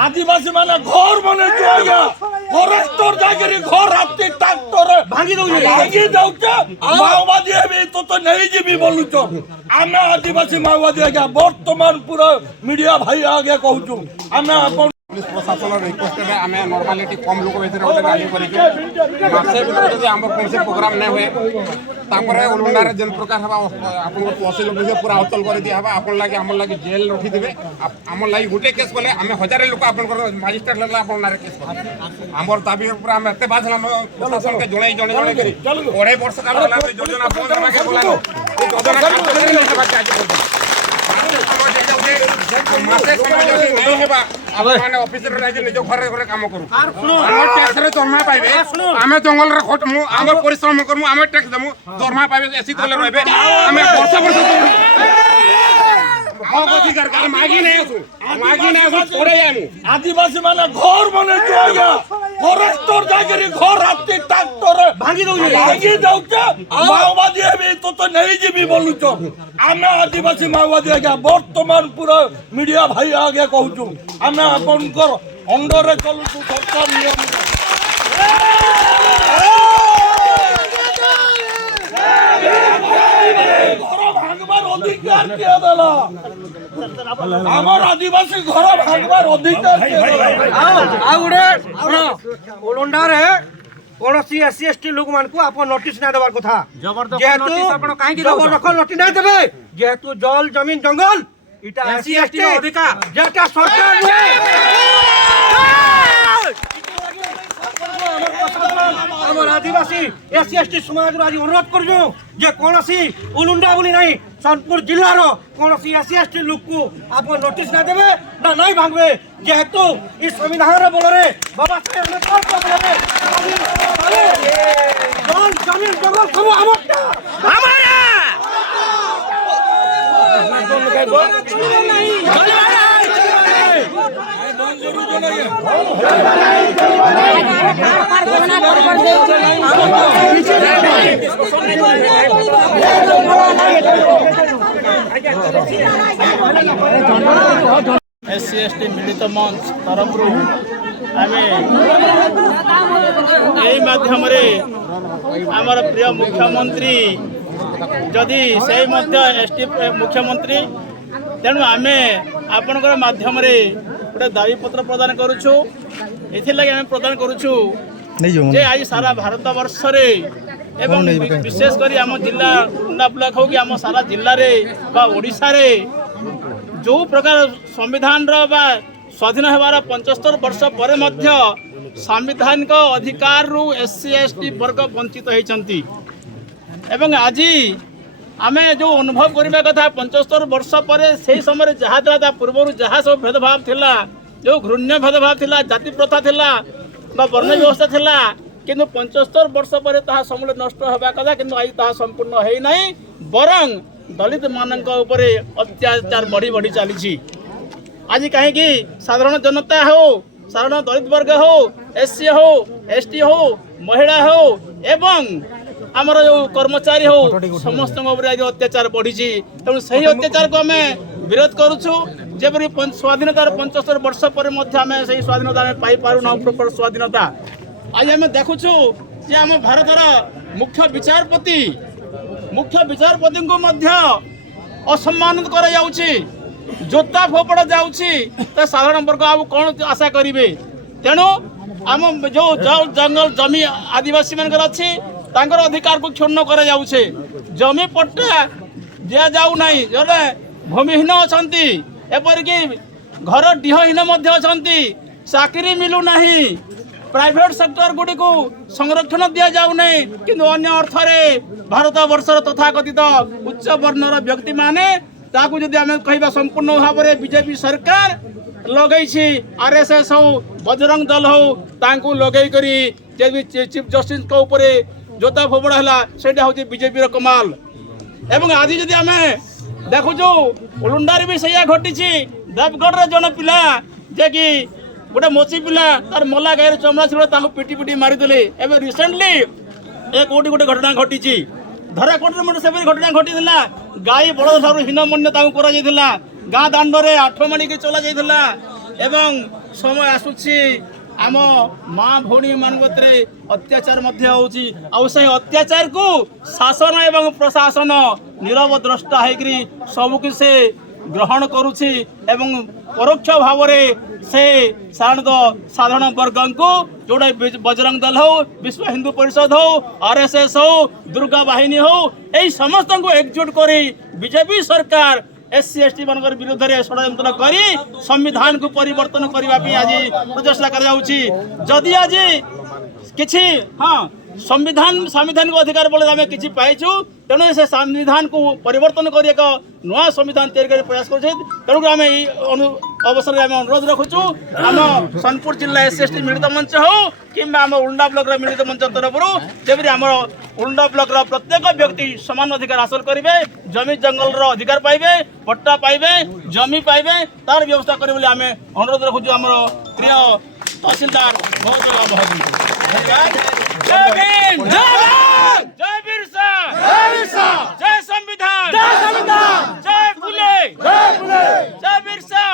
आदिवासी माने घर बने आज्ञा फरेस्टर जाकरी घर राति ट्रैक्टर भांगी दउचे माओवादी हेबी तो नहीं जीवी बोलुछ आमे आदिवासी माओवादी आज्ञा वर्तमान पूरा मीडिया भाई आगे कहूछु आमे अपन पुलिस प्रशासन रिक्वेस्ट में आम नॉर्मालिटी कम लोक भर गोटे गाड़ी करसे भर आम कौन प्रोग्राम नहीं हुए उलुंडार जेन प्रकार हवा आपन तहसिल ऑफिस पूरा हतल कर दिया आप लगे आम लगे जेल रखिदे आम लगे गोटे केस कले आम 1000 लोक आप मजिस्ट्रेट लगे आप केस कर आमर दाबी पूरा आम एत बात प्रशासन के जड़े जड़े जड़े 2.5 वर्ष काल योजना बंद योजना मासे समय जदि नहीं हेबा आपने ऑफिसर रह निज घर घर काम करू हम टैक्स रे दरमा पाइबे आमे जंगल रे खटमु आमे परिश्रम करमु आमे टैक्स दमु दरमा पाइबे एसी तले रहबे आमे वर्ष अधिकार कर मागी नहीं आसु छोड़े आमु आदिवासी माने घर बने आज्ञा फरेस्टर जाकरी घर राति ट्रैक्टर भांगी दउचे माओवादी हेबी तो नहीं जीवी बोलुछ आमे आदिवासी माओवादी आज्ञा वर्तमान पूरा मीडिया भाई आगे कहूछु आमे आपनकर अंडर रे चलुछु सरकार नियम अधिकार किया देला हमर आदिवासी घर भागबार अधिकार आ गुडे ओलंडा रे कोनोसी एससी एसटी लोक मान को आप नोटिस ना देबार कथा जबरदस्त नोटिस आपण काहे की जबरदस्त नोटिस ना देबे जेतु जल जमीन जंगल इटा एससी एसटी अधिकार जेटा सरकार हमर आदिवासी एससी एसटी समाज आज अनुरोध करजु जे कोनोसी उलुंडा बोली नहीं सोनपुर जिल्ला रो कोनोसी एससी एसटी लोक को आप नोटिस ना देबे ना नहीं भांगबे जेहेतु ई संविधान बोल रे बाबा साहेब अम्बेडकर बोल रे जल जमीन जंगल सब हमरटा हमारा एससी एसटी मिलित मंच तरफ आम यही माध्यम आमर प्रिय मुख्यमंत्री जदि से एसटी मुख्यमंत्री तेणु आम आपणकर माध्यम गोटे दाबी पत्र प्रदान करुछु एथिलागि आम प्रदान करुछु जे आज सारा भारत वर्ष रे एवं विशेषकर आम जिला कुंडा ब्लॉक हो कि आम सारा जिले में बा ओडिशा रे जो प्रकार संविधान बा स्वाधीन होवार 75 वर्ष पर मध्य संवैधानिक अधिकार रु एससी एसटी वर्ग वंचित होती एवं आज आम जो अनुभव करने कथा 75 वर्ष पर से समय जहाँ पूर्व जहाँ सब भेदभाव थिला जो घृण्य भेदभाव थिला जाति प्रथा थिला बा वर्ण व्यवस्था थिला किंतु 75 वर्ष पर ताहा समूल नष्ट होगा कथा किंतु आज ताहा संपूर्ण है नहीं बरं दलित मानक उपरे अत्याचार बढ़ी बढ़ी चली आज कहीं साधारण जनता हो साधारण दलित वर्ग हो एससी हो एसटी हो महिला हो एवं आमर जो कर्मचारी हो समस्त आज अत्याचार बढ़ी तेणु सही अत्याचार को आम विरोध करुचु जेपरी स्वाधीनतार 75 वर्ष पर आम से स्वाधीनता पाई पारुना प्रॉपर स्वाधीनता आज आम देखुचु जे आम भारतर मुख्य विचारपति को मध्य असम्मानित कर जोता फोपड़ा जाऊँगी तो साधारण वर्ग आप कौन आशा करेंगे तेणु आम जो जंगल जमी आदिवासी मान अच्छी अधिकार को क्षुण्ण कर जमी पट्टा दि जाऊ ना जोटे भूमिहीन अच्छा एपरिकी घर डीहहीन अच्छा चाकरी मिलूना प्राइवेट सेक्टर गुड़ी को संरक्षण दि जाऊ ना किंतु अन्य अर्थरे भारत वर्षर तथाकथित उच्च वर्णर व्यक्ति माने ताकू जदि आम कह संपूर्ण भाव में बीजेपी सरकार लगे आरएसएस हो बजरंग दल हो तांकू लगे करी चीफ जस्टिस को ऊपर जोता फोपड़ा है सेटा हूँ बीजेपी कमाल एवं आज जदि आम देखुचु उलुंडार भी सैया घटी देवगढ़ जन पिला जे कि गोटे मोची पिला तार मला गायर चमड़ा छिड़ पिटी पिटी मारिदे एवं रिसेंटली एक कोटी गोटे घटना घटी धराकोट से घटना घटी गाई बड़ ठार हीनमन्य गाँ दाण्ड में 8 माणिक चल जाता एवं समय आसुछि आम माँ भौणी मान अत्याचार से अत्याचार को शासन एवं प्रशासन नीरव द्रष्टा होकरी सबकि से ग्रहण करुछि एवं परोक्ष भाव से साधारण वर्ग को जोड़ा बजरंग दल हो विश्व हिंदू परिषद हो आरएसएस हो दुर्गा बाहिनी हो यही समस्त को एकजुट कर बीजेपी सरकार SC ST मान विरुद्ध में षड्यंत्र कर संविधान को परिवर्तन करने आज प्रचेषा करी आज किसी हाँ संविधानिक अधिकार बल आम कि पाइचु तेणु से संविधान को परिवर्तन कर एक नुआ संविधान तैयारी प्रयास करूँ आम अवसर में अनुरोध रखुचु आम सोनपुर जिला SC ST मिलित मंच हो कि आम उलुंडा ब्लॉक मिलित मंच तरफ जबरी आम उलुंडा ब्लॉक प्रत्येक व्यक्ति समान अधिकार हासिल करेंगे जमी जंगल अधिकार पाइबे पट्टा पाइबे जमी पाइबे तार व्यवस्था करें आम अनुरोध रखुचु आम प्रिय तहसीलदार जय भीम जय बिरसा जय संविधान जय फुले जय बिरसा